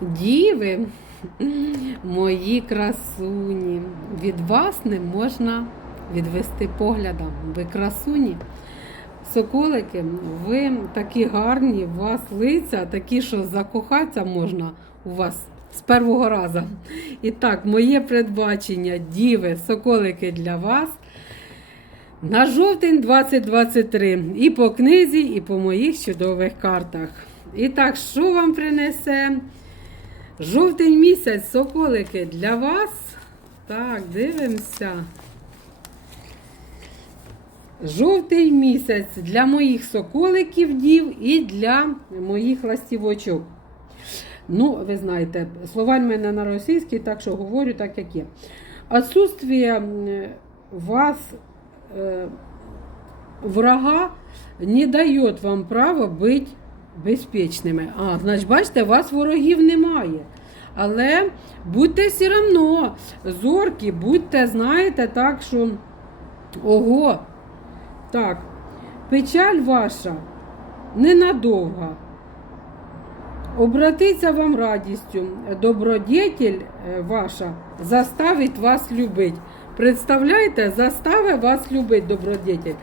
Діви, мої красуні, від вас не можна відвести поглядом. Ви красуні. Соколики, ви такі гарні, у вас лиця, такі, що закохатися можна у вас з першого разу. І так, моє передбачення, діви, соколики для вас. На жовтень 2023 і по книзі, і по моїх чудових картах. І так, що вам принесе жовтень місяць, соколики для вас? Так, дивимося. Жовтий місяць для моїх соколиків дів і для моїх ластівочок. Ну, ви знаєте, слова в мене на російській, так що говорю так, як є. Отсутствие вас э, врага не дає вам права бути безпечними. А, значить, бачите, у вас ворогів немає. Але будьте все одно зоркі, будьте, знаєте, так, що ого. Так, печаль ваша ненадовга. Обратиться вам радістю, добродетель е, ваша заставить вас любить. Представляєте, заставить вас любить добродетель.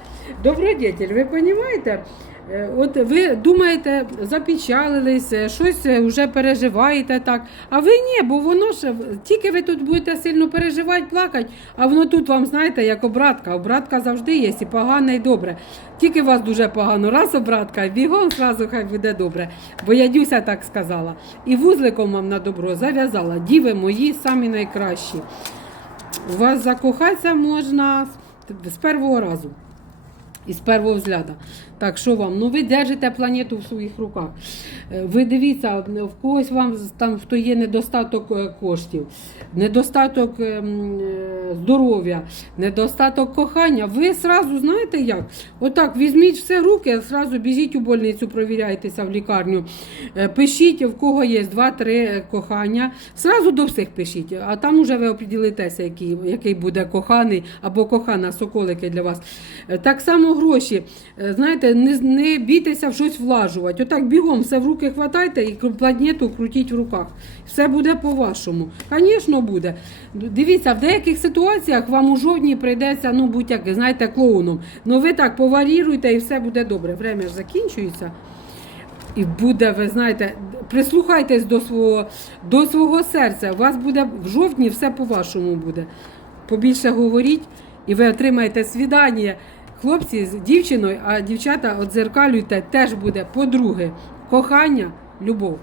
Добродетель, ви розумієте? Е, От ви думаєте, запечалились, е, щось е, вже переживаєте так. А ви ні, бо воно ж тільки ви тут будете сильно переживати, плакати, а воно тут вам, знаєте, як обратка. Обратка завжди є, і погане, і добре. Тільки вас дуже погано. Раз обратка, бігом зразу хай буде добре. Бо я Дюся так сказала. І вузликом вам на добро зав'язала. Діви мої самі найкращі. У вас закохатися можна з- першого разу. І з першого взгляду. Так, що вам? Ну ви держите планету в своїх руках. Е, Ви дивіться, в когось вам там хто є недостаток е, коштів, недостаток ем, е, здоров'я, недостаток кохання. Ви сразу знаєте як? Отак, візьміть все руки, сразу біжіть у больницю, провіряйтеся в лікарню. Е, Пишіть, в кого є два-три кохання. Сразу до всіх пишіть, а там уже ви оприділитеся, який, який буде коханий або кохана соколики для вас. Е, Так само гроші. Е, Знаєте, не, не бійтеся в щось влажувати. Отак бігом все в руки хватайте і планету крутіть в руках. Все буде по-вашому. Звісно, буде. Дивіться, в деяких ситуаціях вам у жовтні прийдеться, ну, будь як, знаєте, клоуном. Ну ви так поваріруйте і все буде добре. Время ж закінчується. І буде, ви знаєте, прислухайтесь до свого, до свого серця. У вас буде в жовтні все по-вашому буде. Побільше говоріть, і ви отримаєте свідання. Хлопці з дівчиною, а дівчата отзеркалюйте, теж буде по-друге. Кохання, любов.